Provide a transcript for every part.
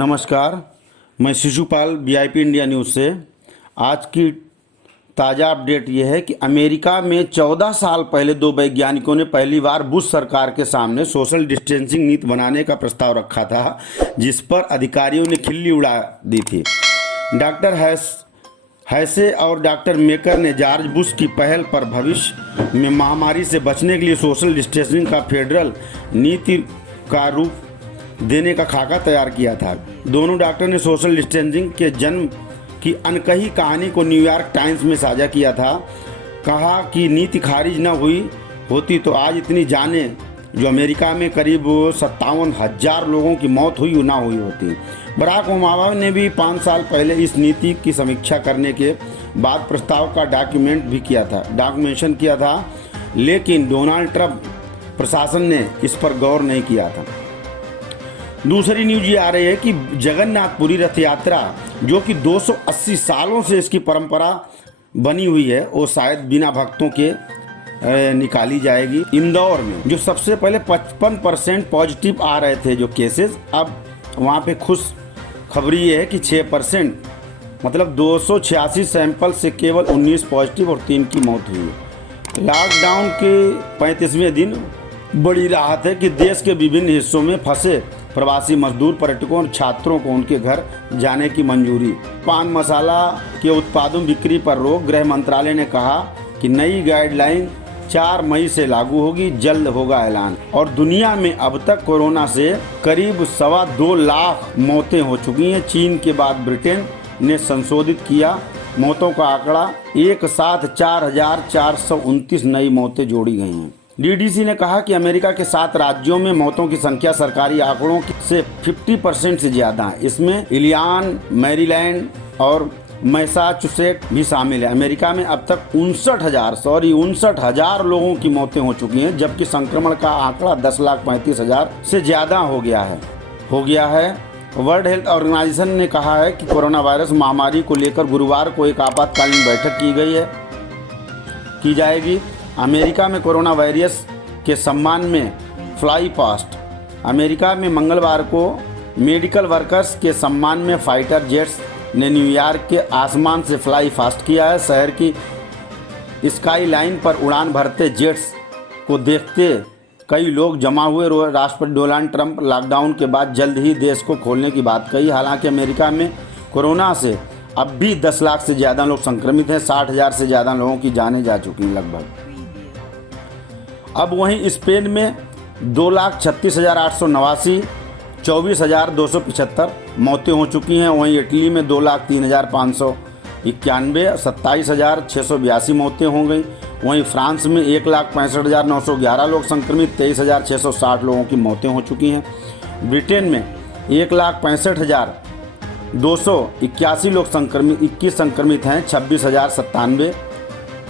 नमस्कार, मैं Shishupal VIP India news से। आज की ताज़ा अपडेट यह है कि अमेरिका में 14 साल पहले दो वैज्ञानिकों ने पहली बार बुश सरकार के सामने सोशल डिस्टेंसिंग नीति बनाने का प्रस्ताव रखा था, जिस पर अधिकारियों ने खिल्ली उड़ा दी थी। डॉक्टर हैसे और डॉक्टर मेकर ने जॉर्ज बुश की पहल पर भविष्य में महामारी से बचने के लिए सोशल डिस्टेंसिंग का फेडरल नीति का रूप देने का खाका तैयार किया था। दोनों डॉक्टर ने सोशल डिस्टेंसिंग के जन्म की अनकही कहानी को न्यूयॉर्क टाइम्स में साझा किया था। कहा कि नीति खारिज न हुई होती तो आज इतनी जानें जो अमेरिका में करीब 57,000 लोगों की मौत हुई ना हुई होती। बराक ओबामा ने भी 5 साल पहले इस नीति की समीक्षा करने के बाद प्रस्ताव का डॉक्यूमेंशन किया था, लेकिन डोनाल्ड ट्रंप प्रशासन ने इस पर गौर नहीं किया था। दूसरी न्यूज ये आ रही है कि जगन्नाथपुरी रथ यात्रा, जो कि 280 सालों से इसकी परंपरा बनी हुई है, वो शायद बिना भक्तों के निकाली जाएगी। इंदौर में जो सबसे पहले 55% पॉजिटिव आ रहे थे जो केसेस, अब वहाँ पे खुश खबरी ये है कि 6%, मतलब 286 सैंपल से केवल 19 पॉजिटिव और 3 की मौत हुई है। लॉकडाउन के 35वें दिन बड़ी राहत है कि देश के विभिन्न हिस्सों में फंसे प्रवासी मजदूर, पर्यटकों और छात्रों को उनके घर जाने की मंजूरी। पान मसाला के उत्पादों बिक्री पर रोक। गृह मंत्रालय ने कहा कि नई गाइडलाइन 4 मई से लागू होगी, जल्द होगा ऐलान। और दुनिया में अब तक कोरोना से करीब 2.25 लाख मौतें हो चुकी हैं। चीन के बाद ब्रिटेन ने संशोधित किया मौतों का आंकड़ा, एक साथ 4,429 नई मौतें जोड़ी गई हैं। डीडीसी ने कहा कि अमेरिका के 7 राज्यों में मौतों की संख्या सरकारी आंकड़ों से 50% से ज़्यादा है। इसमें इलियान, मैरीलैंड और मैसाचुसेट्स भी शामिल है। अमेरिका में अब तक 59,000 लोगों की मौतें हो चुकी हैं, जबकि संक्रमण का आंकड़ा 10,35,000 से ज़्यादा हो गया है। वर्ल्ड हेल्थ ऑर्गेनाइजेशन ने कहा है कि कोरोना वायरस महामारी को लेकर गुरुवार को एक आपातकालीन बैठक की जाएगी। अमेरिका में कोरोना वायरस के सम्मान में फ्लाई पास्ट। अमेरिका में मंगलवार को मेडिकल वर्कर्स के सम्मान में फाइटर जेट्स ने न्यूयॉर्क के आसमान से फ्लाई फास्ट किया है। शहर की स्काई लाइन पर उड़ान भरते जेट्स को देखते कई लोग जमा हुए। राष्ट्रपति डोनाल्ड ट्रंप लॉकडाउन के बाद जल्द ही देश को खोलने की बात कही। हालांकि अमेरिका में कोरोना से अब भी 10 लाख से ज़्यादा लोग संक्रमित हैं। 60,000 से ज़्यादा लोगों की जानें जा चुकी हैं लगभग। अब वहीं स्पेन में 2,36,889, 24,275 मौतें हो चुकी हैं। वहीं इटली में 2,03,591, 27,682 मौतें हो गई। वहीं फ्रांस में 1,65,911 लोग संक्रमित, 23,660 लोगों की मौतें हो चुकी हैं। ब्रिटेन में 1,65,281 लोग संक्रमित, 21 संक्रमित हैं, 26,097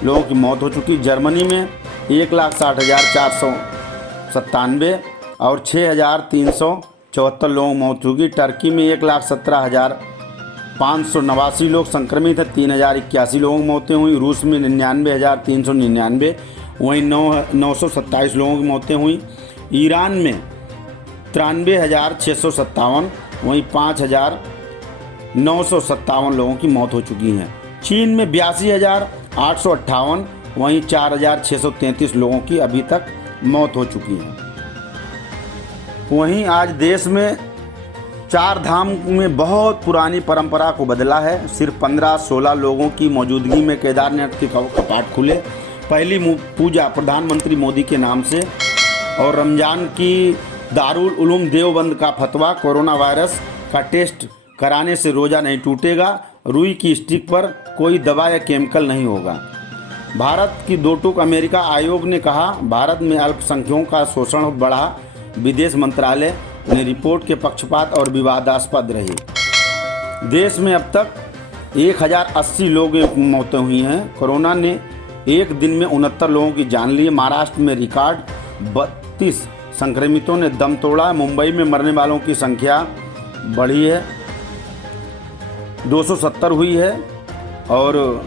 लोगों की मौत हो चुकी। जर्मनी में 1,60,497 और 6,374 लोगों की मौत होगी। टर्की में 1,17,589 लोग संक्रमित हैं, 3,081 लोगों की मौतें हुई। रूस में 99,399, वहीं 927 लोगों की मौतें हुई। ईरान में 93,657, वहीं 5,957 लोगों की मौत हो चुकी हैं। चीन में 82,858, वहीं 4,633 लोगों की अभी तक मौत हो चुकी है। वहीं आज देश में 4 धाम में बहुत पुरानी परंपरा को बदला है। सिर्फ 15-16 लोगों की मौजूदगी में केदारनाथ के कपाट खुले। पहली पूजा प्रधानमंत्री मोदी के नाम से। और रमजान की दारुल उलूम देवबंद का फतवा, कोरोना वायरस का टेस्ट कराने से रोज़ा नहीं टूटेगा। रुई की स्टिक पर कोई दवा या केमिकल नहीं होगा। भारत की 2 टूक अमेरिका आयोग ने कहा भारत में अल्पसंख्यकों का शोषण बढ़ा। विदेश मंत्रालय ने रिपोर्ट के पक्षपात और विवादास्पद रही। देश में अब तक 1,080 लोगों की मौतें हुई हैं। कोरोना ने एक दिन में 69 लोगों की जान ली। महाराष्ट्र में रिकॉर्ड 32 संक्रमितों ने दम तोड़ा। मुंबई में मरने वालों की संख्या बढ़ी है, 270 हुई है। और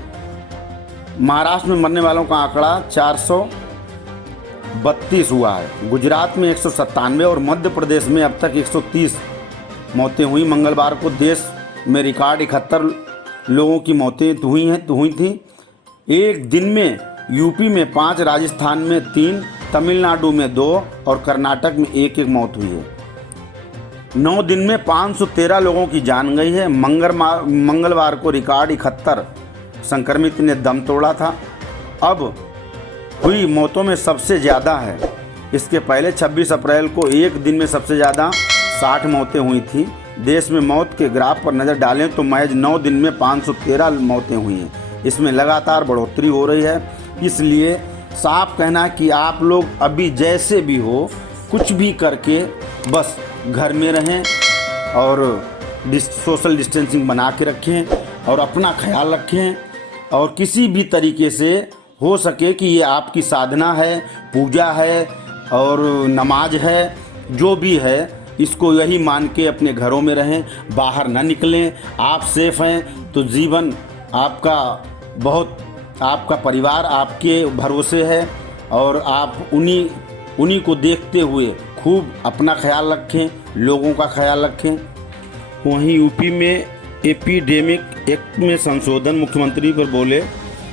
महाराष्ट्र में मरने वालों का आंकड़ा 432 हुआ है। गुजरात में 197 और मध्य प्रदेश में अब तक 130 मौतें हुई। मंगलवार को देश में रिकॉर्ड 71 लोगों की मौतें हुई थी। एक दिन में यूपी में 5, राजस्थान में 3, तमिलनाडु में 2 और कर्नाटक में 1 मौत हुई है। 9 दिन में 513 लोगों की जान गई है। मंगलवार को रिकॉर्ड 71 संक्रमित ने दम तोड़ा था। अब हुई मौतों में सबसे ज़्यादा है। इसके पहले 26 अप्रैल को एक दिन में सबसे ज़्यादा 60 मौतें हुई थी। देश में मौत के ग्राफ पर नज़र डालें तो महज 9 दिन में 513 मौतें हुई हैं। इसमें लगातार बढ़ोतरी हो रही है। इसलिए साफ कहना कि आप लोग अभी जैसे भी हो कुछ भी करके बस घर में रहें और सोशल डिस्टेंसिंग बना के रखें और अपना ख्याल रखें। और किसी भी तरीके से हो सके कि ये आपकी साधना है, पूजा है और नमाज है, जो भी है इसको यही मान के अपने घरों में रहें, बाहर ना निकलें। आप सेफ हैं तो जीवन आपका आपका परिवार आपके भरोसे है और आप उन्हीं को देखते हुए खूब अपना ख्याल रखें, लोगों का ख्याल रखें। वहीं यूपी में एपिडेमिक एक्ट में संशोधन, मुख्यमंत्री पर बोले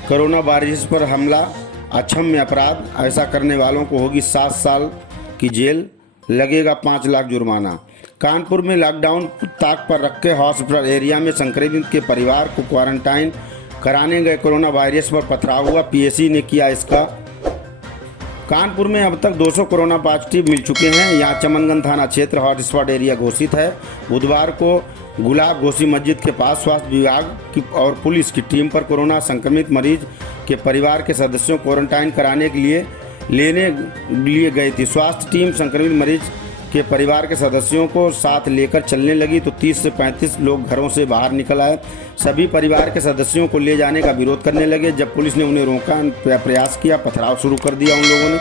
कोरोना वायरस पर हमला अक्षम्य अपराध, ऐसा करने वालों को होगी 7 साल की जेल, लगेगा 5 लाख जुर्माना। कानपुर में लॉकडाउन ताक पर रखे हॉस्पिटल एरिया में संक्रमित के परिवार को क्वारंटाइन कराने गए कोरोना वायरस पर पथराव हुआ। पीएससी ने किया इसका। कानपुर में अब तक 200 कोरोना पॉजिटिव मिल चुके हैं। यहाँ चमनगंज थाना क्षेत्र हॉटस्पॉट एरिया घोषित है। बुधवार को गुलाब घोसी मस्जिद के पास स्वास्थ्य विभाग की और पुलिस की टीम पर कोरोना संक्रमित मरीज के परिवार के सदस्यों को क्वारंटाइन कराने के लिए गई थी। स्वास्थ्य टीम संक्रमित मरीज के परिवार के सदस्यों को साथ लेकर चलने लगी तो 30 से 35 लोग घरों से बाहर निकल आए। सभी परिवार के सदस्यों को ले जाने का विरोध करने लगे। जब पुलिस ने उन्हें रोकने प्रयास किया, पथराव शुरू कर दिया उन लोगों ने।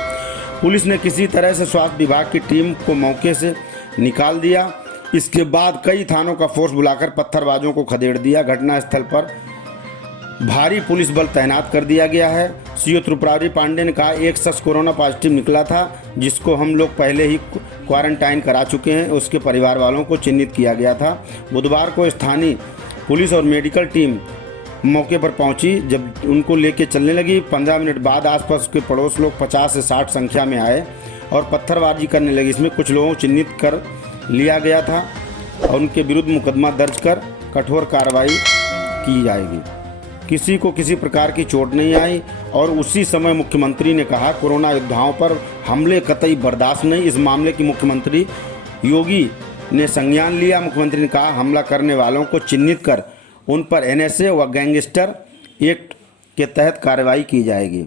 पुलिस ने किसी तरह से स्वास्थ्य विभाग की टीम को मौके से निकाल दिया। इसके बाद कई थानों का फोर्स बुलाकर पत्थरबाजों को खदेड़ दिया। घटनास्थल पर भारी पुलिस बल तैनात कर दिया गया है। सीओ त्रिपुरारी पांडे ने कहा, एक शख्स कोरोना पॉजिटिव निकला था जिसको हम लोग पहले ही क्वारंटाइन करा चुके हैं। उसके परिवार वालों को चिन्हित किया गया था। बुधवार को स्थानीय पुलिस और मेडिकल टीम मौके पर पहुंची। जब उनको लेके चलने लगी, 15 मिनट बाद आसपास के पड़ोस लोग 50 से 60 संख्या में आए और पत्थरबाजी करने लगे। इसमें कुछ लोगों को चिन्हित कर लिया गया था और उनके विरुद्ध मुकदमा दर्ज कर कठोर कार्रवाई की जाएगी। किसी को किसी प्रकार की चोट नहीं आई। और उसी समय मुख्यमंत्री ने कहा, कोरोना योद्धाओं पर हमले कतई बर्दाश्त नहीं। इस मामले की मुख्यमंत्री योगी ने संज्ञान लिया। मुख्यमंत्री ने कहा, हमला करने वालों को चिन्हित कर उन पर एनएसए व गैंगस्टर एक्ट के तहत कार्रवाई की जाएगी।